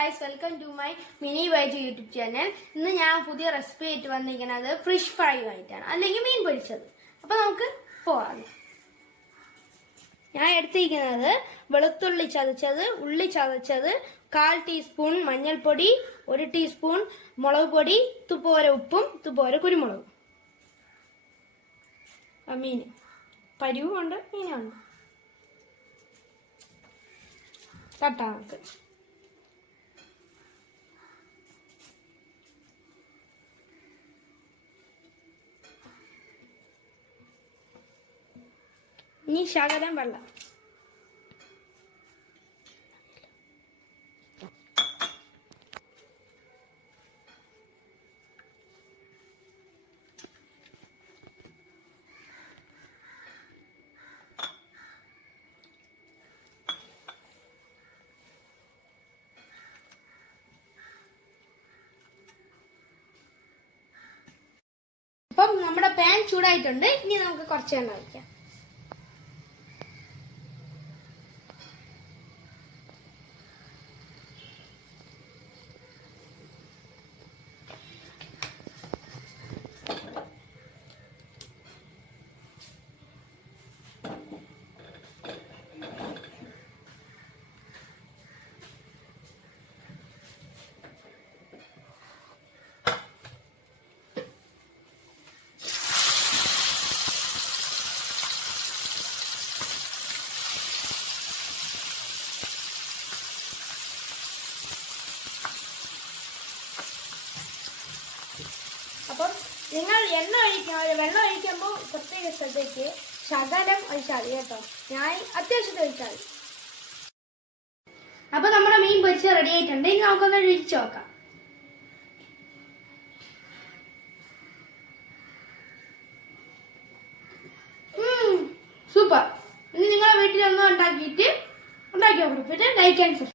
Guys, welcome to my Mini Veg YouTube channel. ഇന്ന് ഞാൻ പുതിയ റെസിപ്പി ആയിട്ട് വന്നിരിക്കുന്നത് ഫിഷ് ഫ്രൈ ആയിട്ടാണ്, അല്ലെങ്കിൽ മീൻ പൊരിച്ചത്. അപ്പൊ നമുക്ക് പോവാം. ഞാൻ എടുത്തിരിക്കുന്നത് വെളുത്തുള്ളി ചതച്ചത്, ഉള്ളി ചതച്ചത്, 1/4 ടീസ്പൂൺ മഞ്ഞൾപ്പൊടി, 1 ടീസ്പൂൺ മുളക് പൊടി, തുപോര ഉപ്പും തുപോര കുരുമുളകും. മീൻ പരിവുണ്ട്, മീനുണ്ട്. തട്ടാം നമുക്ക്. ഇനി ശകലം വെള്ളം. അപ്പം നമ്മുടെ പാൻ ചൂടായിട്ടുണ്ട്. ഇനി നമുക്ക് കുറച്ച് എണ്ണ ഒഴിക്കാം. അപ്പം നിങ്ങൾ വെള്ളം ഒഴിക്കുമ്പോൾ പ്രത്യേക ശ്രദ്ധയ്ക്ക് ശകലം ഒഴിച്ചാൽ മതി കേട്ടോ. ഞാൻ അത്യാവശ്യത്തെ ഒഴിച്ചാൽ മതി. അപ്പൊ നമ്മുടെ മീൻ പൊരിച്ച് റെഡി ആയിട്ടുണ്ട്. ഇനി നമുക്കൊന്ന് രുചിച്ച് നോക്കാം. സൂപ്പർ. ഇനി നിങ്ങളെ വീട്ടിലൊന്നും ഉണ്ടാക്കി നോക്കണം. പിന്നെ ലൈക്ക് ആൻഡ് സബ്സ്ക്രൈബ്.